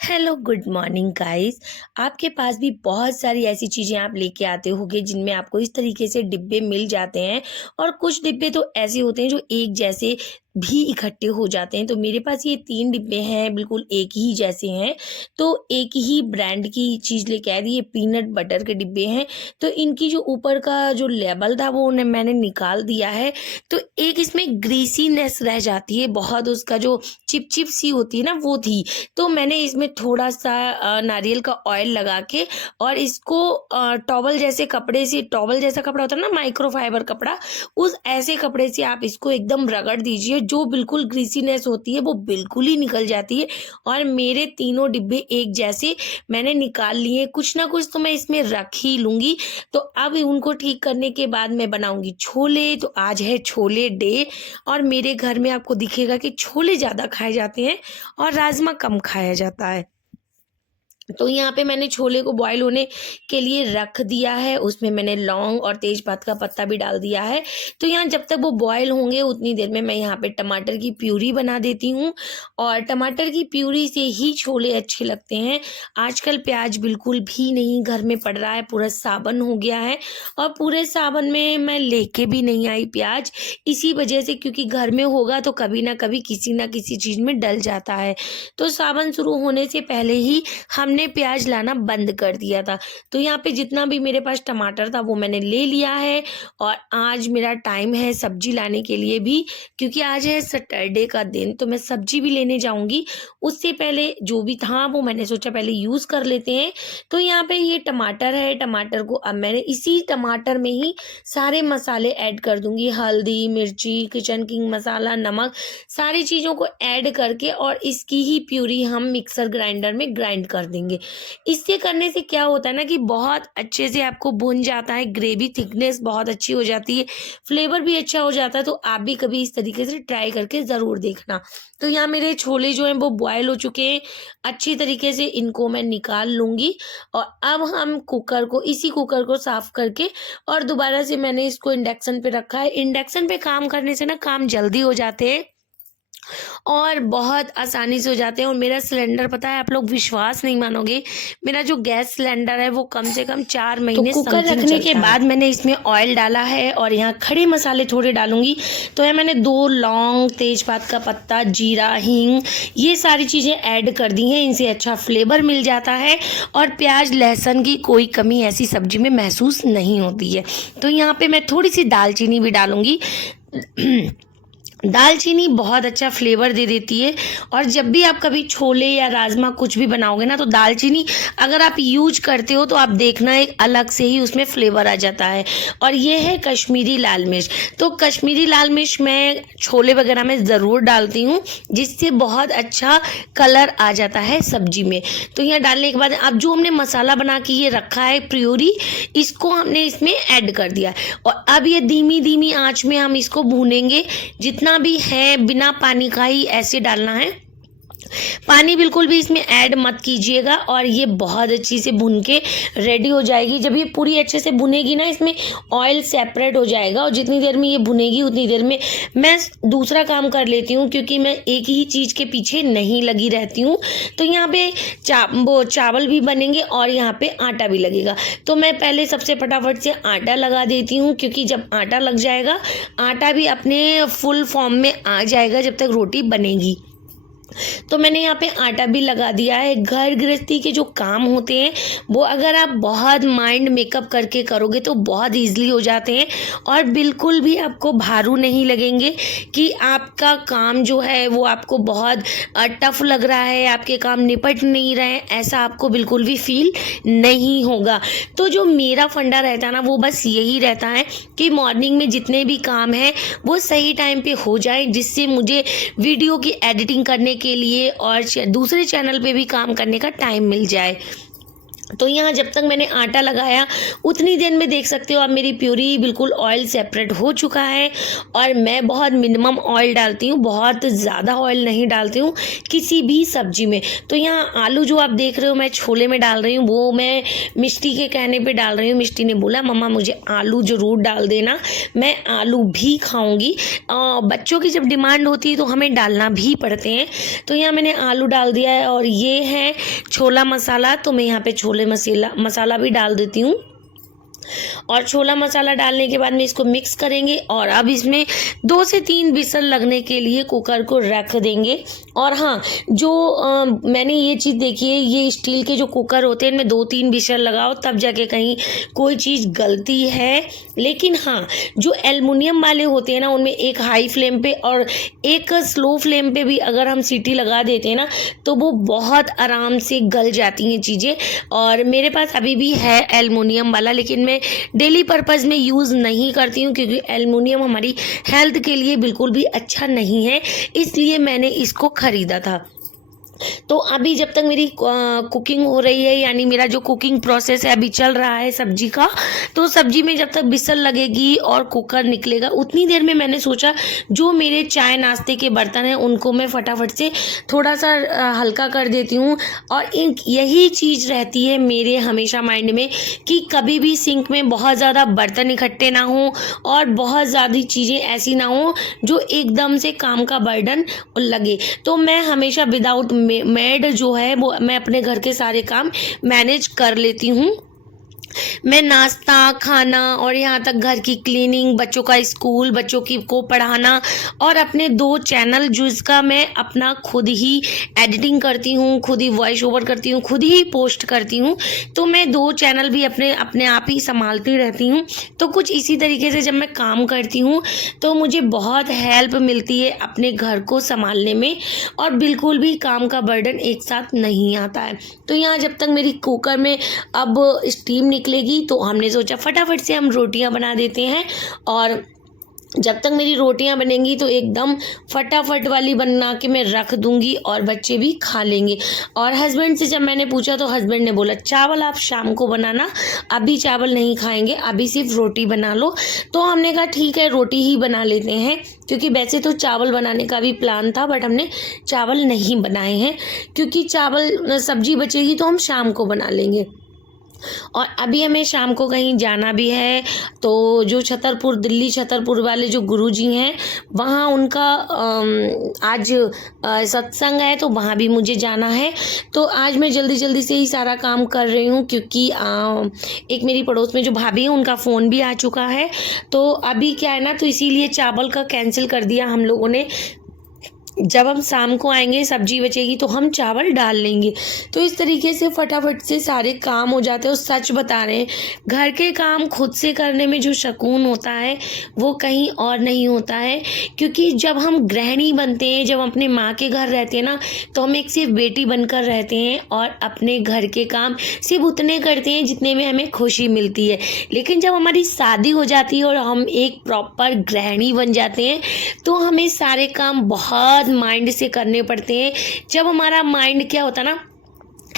Hello good morning guys. आपके पास भी बहुत सारी ऐसी चीज़ें आप लेके आते होंगे जिनमें आपको इस तरीके से डिब्बे मिल जाते हैं और कुछ डिब्बे तो ऐसे होते हैं जो एक जैसे भी इकट्ठे हो जाते हैं। तो मेरे पास ये 3 डिब्बे हैं, बिल्कुल एक ही जैसे हैं। तो एक ही ब्रांड की चीज़ लेके आई थी, ये पीनट बटर के डिब्बे हैं। तो इनकी जो ऊपर का जो लेबल था वो मैंने निकाल दिया है। तो एक इसमें ग्रीसीनेस रह जाती है बहुत, उसका जो चिप सी होती है ना वो थी। तो मैंने इसमें थोड़ा सा नारियल का ऑयल लगा के और इसको टॉवल जैसे कपड़े से, टॉवल जैसा कपड़ा होता है ना माइक्रोफाइबर कपड़ा, उस ऐसे कपड़े से आप इसको एकदम रगड़ दीजिए। जो बिल्कुल ग्रीसीनेस होती है वो बिल्कुल ही निकल जाती है। और मेरे तीनों डिब्बे एक जैसे मैंने निकाल लिए। कुछ ना कुछ तो मैं इसमें रख ही लूँगी। तो अब उनको ठीक करने के बाद मैं बनाऊँगी छोले। तो आज है छोले डे और मेरे घर में आपको दिखेगा कि छोले ज़्यादा खाए जाते हैं और राजमा कम खाया जाता है। तो यहाँ पे मैंने छोले को बॉईल होने के लिए रख दिया है। उसमें मैंने लौंग और तेजपात का पत्ता भी डाल दिया है। तो यहाँ जब तक वो बॉईल होंगे उतनी देर में मैं यहाँ पे टमाटर की प्यूरी बना देती हूँ। और टमाटर की प्यूरी से ही छोले अच्छे लगते हैं। आजकल प्याज बिल्कुल भी नहीं घर में पड़ रहा है, पूरा सावन हो गया है और पूरे सावन में मैं लेके भी नहीं आई प्याज, इसी वजह से, क्योंकि घर में होगा तो कभी ना कभी किसी ना किसी चीज़ में डल जाता है। तो सावन शुरू होने से पहले ही हमने प्याज लाना बंद कर दिया था। तो यहाँ पे जितना भी मेरे पास टमाटर था वो मैंने ले लिया है। और आज मेरा टाइम है सब्जी लाने के लिए भी, क्योंकि आज है सैटरडे का दिन। तो मैं सब्जी भी लेने जाऊंगी। उससे पहले जो भी था वो मैंने सोचा पहले यूज़ कर लेते हैं। तो यहाँ पे ये टमाटर है, टमाटर को अब मैंने इसी टमाटर में ही सारे मसाले ऐड कर दूंगी। हल्दी, मिर्ची, किचन किंग मसाला, नमक, सारी चीज़ों को ऐड करके और इसकी ही प्यूरी हम मिक्सर ग्राइंडर में ग्राइंड कर देंगे। इससे करने से क्या होता है ना कि बहुत अच्छे से आपको भुन जाता है, ग्रेवी थिकनेस बहुत अच्छी हो जाती है, फ्लेवर भी अच्छा हो जाता है। तो आप भी कभी इस तरीके से ट्राई करके ज़रूर देखना। तो यहाँ मेरे छोले जो हैं वो बॉयल हो चुके हैं अच्छी तरीके से, इनको मैं निकाल लूँगी। और अब हम इसी कुकर को साफ़ करके और दोबारा से मैंने इसको इंडक्शन पे रखा है। इंडक्शन पे काम करने से ना काम जल्दी हो जाते हैं और बहुत आसानी से हो जाते हैं। और मेरा सिलेंडर, पता है आप लोग विश्वास नहीं मानोगे, मेरा जो गैस सिलेंडर है वो कम से कम 4 महीने तो कुकर रखने के बाद मैंने इसमें ऑयल डाला है और यहाँ खड़े मसाले थोड़े डालूंगी। तो है मैंने 2 लौंग, तेजपात का पत्ता, जीरा, हींग, ये सारी चीज़ें ऐड कर दी हैं। इनसे अच्छा फ्लेवर मिल जाता है और प्याज लहसुन की कोई कमी ऐसी सब्जी में महसूस नहीं होती है। तो यहाँ पे मैं थोड़ी सी दालचीनी भी डालूंगी। दालचीनी बहुत अच्छा फ्लेवर दे देती है। और जब भी आप कभी छोले या राजमा कुछ भी बनाओगे ना, तो दालचीनी अगर आप यूज करते हो तो आप देखना एक अलग से ही उसमें फ्लेवर आ जाता है। और ये है कश्मीरी लाल मिर्च। तो कश्मीरी लाल मिर्च मैं छोले वगैरह में ज़रूर डालती हूँ, जिससे बहुत अच्छा कलर आ जाता है सब्जी में। तो यहाँ डालने के बाद अब जो हमने मसाला बना के ये रखा है प्योरी, इसको हमने इसमें ऐड कर दिया। और अब ये धीमी धीमी आंच में हम इसको भूनेंगे। जितना भी है बिना पानी का ही ऐसे डालना है, पानी बिल्कुल भी इसमें ऐड मत कीजिएगा। और ये बहुत अच्छी से भुन के रेडी हो जाएगी। जब ये पूरी अच्छे से भुनेगी ना, इसमें ऑयल सेपरेट हो जाएगा। और जितनी देर में ये भुनेगी उतनी देर में मैं दूसरा काम कर लेती हूँ, क्योंकि मैं एक ही चीज़ के पीछे नहीं लगी रहती हूँ। तो यहाँ पे चावल भी बनेंगे और यहाँ पे आटा भी लगेगा। तो मैं पहले सबसे फटाफट से आटा लगा देती हूँ, क्योंकि जब आटा लग जाएगा आटा भी अपने फुल फॉर्म में आ जाएगा जब तक रोटी बनेगी। तो मैंने यहाँ पे आटा भी लगा दिया है। घर गृहस्थी के जो काम होते हैं वो अगर आप बहुत माइंड मेकअप करके करोगे तो बहुत ईजिली हो जाते हैं और बिल्कुल भी आपको भारू नहीं लगेंगे कि आपका काम जो है वो आपको बहुत टफ लग रहा है, आपके काम निपट नहीं रहे हैं, ऐसा आपको बिल्कुल भी फील नहीं होगा। तो जो मेरा फंडा रहता है ना वो बस यही रहता है कि मॉर्निंग में जितने भी काम हैं वो सही टाइम पे हो जाए, जिससे मुझे वीडियो की एडिटिंग करने के लिए और दूसरे चैनल पे भी काम करने का टाइम मिल जाए। तो यहाँ जब तक मैंने आटा लगाया उतनी देर में देख सकते हो आप मेरी प्यूरी बिल्कुल ऑयल सेपरेट हो चुका है। और मैं बहुत मिनिमम ऑयल डालती हूँ, बहुत ज़्यादा ऑयल नहीं डालती हूँ किसी भी सब्जी में। तो यहाँ आलू जो आप देख रहे हो मैं छोले में डाल रही हूँ, वो मैं मिष्टी के कहने पे डाल रही हूँ। मिष्टी ने बोला मम्मा मुझे आलू ज़रूर डाल देना, मैं आलू भी खाऊँगी। बच्चों की जब डिमांड होती है तो हमें डालना भी पड़ते हैं। तो यहाँ मैंने आलू डाल दिया है और ये है छोला मसाला, तो मैं यहाँ पे छोले मसाला भी डाल देती हूँ। और छोला मसाला डालने के बाद में इसको मिक्स करेंगे और अब इसमें 2 से 3 विसल लगने के लिए कुकर को रख देंगे। और हाँ, जो मैंने ये चीज़ देखी है, ये स्टील के जो कुकर होते हैं इनमें 2-3 विसल लगाओ तब जाके कहीं कोई चीज़ गलती है। लेकिन हाँ, जो एल्युमिनियम वाले होते हैं ना, उनमें एक हाई फ्लेम पे और एक स्लो फ्लेम पे भी अगर हम सीटी लगा देते हैं ना तो वो बहुत आराम से गल जाती हैं चीज़ें। और मेरे पास अभी भी है एल्युमिनियम वाला, लेकिन मैं डेली पर्पज़ में यूज़ नहीं करती हूँ क्योंकि एल्युमिनियम हमारी हेल्थ के लिए बिल्कुल भी अच्छा नहीं है, इसलिए मैंने इसको ख़रीदा था। तो अभी जब तक मेरी कुकिंग हो रही है, यानी मेरा जो कुकिंग प्रोसेस है अभी चल रहा है सब्जी का, तो सब्जी में जब तक बिसल लगेगी और कुकर निकलेगा उतनी देर में मैंने सोचा जो मेरे चाय नाश्ते के बर्तन हैं उनको मैं फटाफट से थोड़ा सा हल्का कर देती हूँ। और यही चीज़ रहती है मेरे हमेशा माइंड में कि कभी भी सिंक में बहुत ज़्यादा बर्तन इकट्ठे ना हों और बहुत ज़्यादा चीज़ें ऐसी ना हों जो एकदम से काम का बर्डन लगे। तो मैं हमेशा विदाउट मेड जो है वो मैं अपने घर के सारे काम मैनेज कर लेती हूँ। मैं नाश्ता खाना और यहाँ तक घर की क्लीनिंग, बच्चों का स्कूल, बच्चों को पढ़ाना और अपने 2 चैनल जिसका मैं अपना खुद ही एडिटिंग करती हूँ, खुद ही वॉइस ओवर करती हूँ, खुद ही पोस्ट करती हूँ। तो मैं 2 चैनल भी अपने आप ही संभालती रहती हूँ। तो कुछ इसी तरीके से जब मैं काम करती हूँ तो मुझे बहुत हेल्प मिलती है अपने घर को संभालने में और बिल्कुल भी काम का बर्डन एक साथ नहीं आता है। तो यहाँ जब तक मेरी कुकर में अब स्टीम निकलेगी तो हमने सोचा फटाफट से हम रोटियां बना देते हैं। और जब तक मेरी रोटियां बनेंगी तो एकदम फटाफट वाली बना के मैं रख दूंगी और बच्चे भी खा लेंगे। और हस्बैंड से जब मैंने पूछा तो हस्बैंड ने बोला चावल आप शाम को बनाना, अभी चावल नहीं खाएंगे, अभी सिर्फ रोटी बना लो। तो हमने कहा ठीक है रोटी ही बना लेते हैं, क्योंकि वैसे तो चावल बनाने का भी प्लान था बट हमने चावल नहीं बनाए हैं क्योंकि चावल सब्जी बचेगी तो हम शाम को बना लेंगे। और अभी हमें शाम को कहीं जाना भी है, तो जो छतरपुर, दिल्ली छतरपुर वाले जो गुरुजी हैं वहाँ उनका आज सत्संग है, तो वहाँ भी मुझे जाना है। तो आज मैं जल्दी जल्दी से ही सारा काम कर रही हूँ क्योंकि एक मेरी पड़ोस में जो भाभी हैं उनका फ़ोन भी आ चुका है। तो अभी क्या है ना, तो इसीलिए चावल का कैंसिल कर दिया हम लोगों ने। जब हम शाम को आएंगे सब्जी बचेगी तो हम चावल डाल लेंगे। तो इस तरीके से फटाफट से सारे काम हो जाते हैं। और सच बता रहे हैं, घर के काम खुद से करने में जो सुकून होता है वो कहीं और नहीं होता है। क्योंकि जब हम गृहिणी बनते हैं, जब हम अपने माँ के घर रहते हैं ना, तो हम एक सिर्फ बेटी बनकर रहते हैं और अपने घर के काम सिर्फ उतने करते हैं जितने में हमें खुशी मिलती है। लेकिन जब हमारी शादी हो जाती है और हम एक प्रॉपर गृहिणी बन जाते हैं तो हमें सारे काम बहुत माइंड से करने पड़ते हैं। जब हमारा माइंड क्या होता है ना,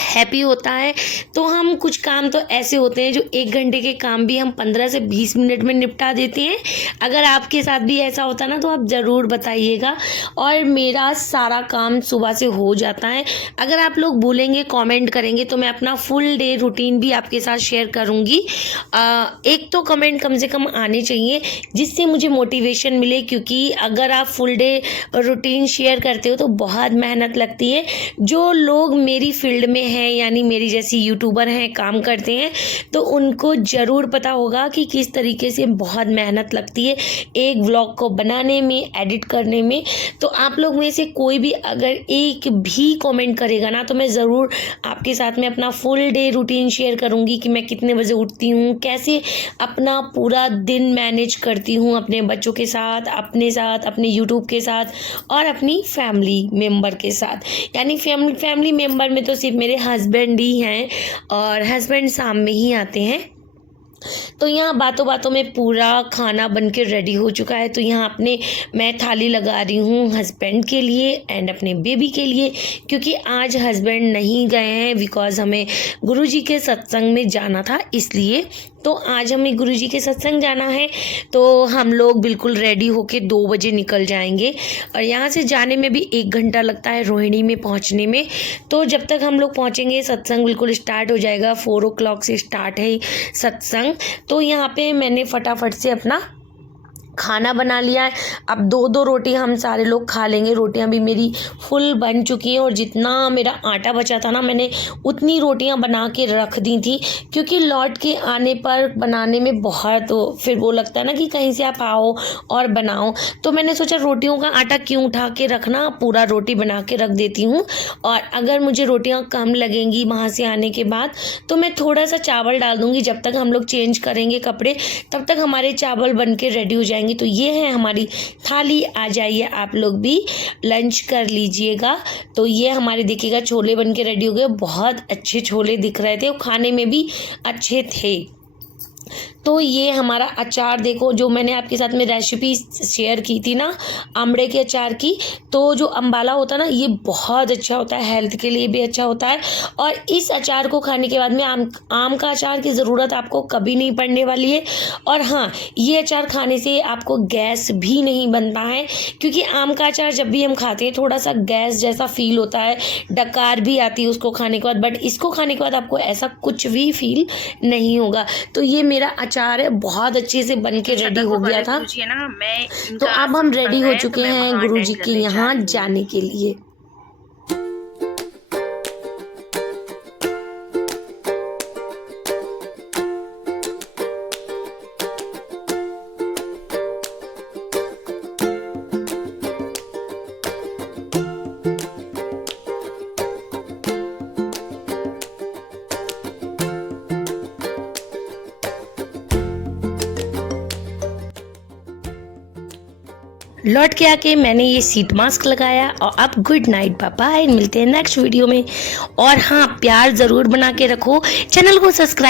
हैप्पी होता है, तो हम कुछ काम तो ऐसे होते हैं जो 1 घंटे के काम भी हम 15 से 20 मिनट में निपटा देते हैं। अगर आपके साथ भी ऐसा होता ना तो आप ज़रूर बताइएगा। और मेरा सारा काम सुबह से हो जाता है। अगर आप लोग बोलेंगे, कमेंट करेंगे तो मैं अपना फुल डे रूटीन भी आपके साथ शेयर करूँगी। एक तो कमेंट कम से कम आने चाहिए जिससे मुझे मोटिवेशन मिले, क्योंकि अगर आप फुल डे रूटीन शेयर करते हो तो बहुत मेहनत लगती है। जो लोग मेरी फील्ड में हैं, यानी मेरी जैसी यूट्यूबर हैं, काम करते हैं, तो उनको ज़रूर पता होगा कि किस तरीके से बहुत मेहनत लगती है एक व्लॉग को बनाने में, एडिट करने में। तो आप लोग में से कोई भी अगर एक भी कमेंट करेगा ना तो मैं ज़रूर आपके साथ में अपना फुल डे रूटीन शेयर करूँगी कि मैं कितने बजे उठती हूँ, कैसे अपना पूरा दिन मैनेज करती हूँ अपने बच्चों के साथ, अपने साथ, अपने यूट्यूब के साथ और अपनी फैमिली मेम्बर के साथ। यानी फैमिली मेम्बर में तो सिर्फ मेरे हस्बैंड ही हैं और हस्बैंड शाम में ही आते हैं। तो यहाँ बातों बातों में पूरा खाना बन के रेडी हो चुका है। तो यहाँ मैं थाली लगा रही हूँ हस्बैंड के लिए एंड अपने बेबी के लिए, क्योंकि आज हस्बैंड नहीं गए हैं बिकॉज़ हमें गुरुजी के सत्संग में जाना था, इसलिए तो आज हमें गुरुजी के सत्संग जाना है। तो हम लोग बिल्कुल रेडी होके 2 बजे निकल जाएंगे और यहाँ से जाने में भी 1 घंटा लगता है रोहिणी में पहुँचने में। तो जब तक हम लोग पहुँचेंगे सत्संग बिल्कुल स्टार्ट हो जाएगा। 4 o'clock से स्टार्ट है सत्संग। तो यहाँ पे मैंने फटाफट से अपना खाना बना लिया है। अब 2-2 रोटी हम सारे लोग खा लेंगे। रोटियां भी मेरी फुल बन चुकी हैं और जितना मेरा आटा बचा था ना, मैंने उतनी रोटियां बना के रख दी थी, क्योंकि लौट के आने पर बनाने में बहुत फिर वो लगता है ना कि कहीं से आप आओ और बनाओ। तो मैंने सोचा रोटियों का आटा क्यों उठा के रखना, पूरा रोटी बना के रख देती हूँ। और अगर मुझे रोटियाँ कम लगेंगी वहाँ से आने के बाद तो मैं थोड़ा सा चावल डाल दूँगी। जब तक हम लोग चेंज करेंगे कपड़े तब तक हमारे चावल बन के रेडी हो जाएंगे। तो ये है हमारी थाली। आ जाइए आप लोग भी लंच कर लीजिएगा। तो ये हमारे देखिएगा छोले बन के रेडी हो गए। बहुत अच्छे छोले दिख रहे थे और खाने में भी अच्छे थे। तो ये हमारा अचार देखो, जो मैंने आपके साथ में रेसिपी शेयर की थी ना आमड़े के अचार की, तो जो अम्बाला होता है ना, ये बहुत अच्छा होता है, हेल्थ के लिए भी अच्छा होता है। और इस अचार को खाने के बाद में आम का अचार की ज़रूरत आपको कभी नहीं पड़ने वाली है। और हाँ, ये अचार खाने से आपको गैस भी नहीं बनता है, क्योंकि आम का अचार जब भी हम खाते हैं थोड़ा सा गैस जैसा फील होता है, डकार भी आती है उसको खाने के बाद, बट इसको खाने के बाद आपको ऐसा कुछ भी फील नहीं होगा। तो ये मेरा अचार है, बहुत अच्छे से बन के रेडी हो गया था। तो अब हम रेडी हो चुके हैं गुरुजी के यहाँ जाने के लिए। लौट के आके मैंने ये सीट मास्क लगाया और अब गुड नाइट, बाय बाय। मिलते हैं नेक्स्ट वीडियो में। और हाँ, प्यार ज़रूर बना के रखो, चैनल को सब्सक्राइब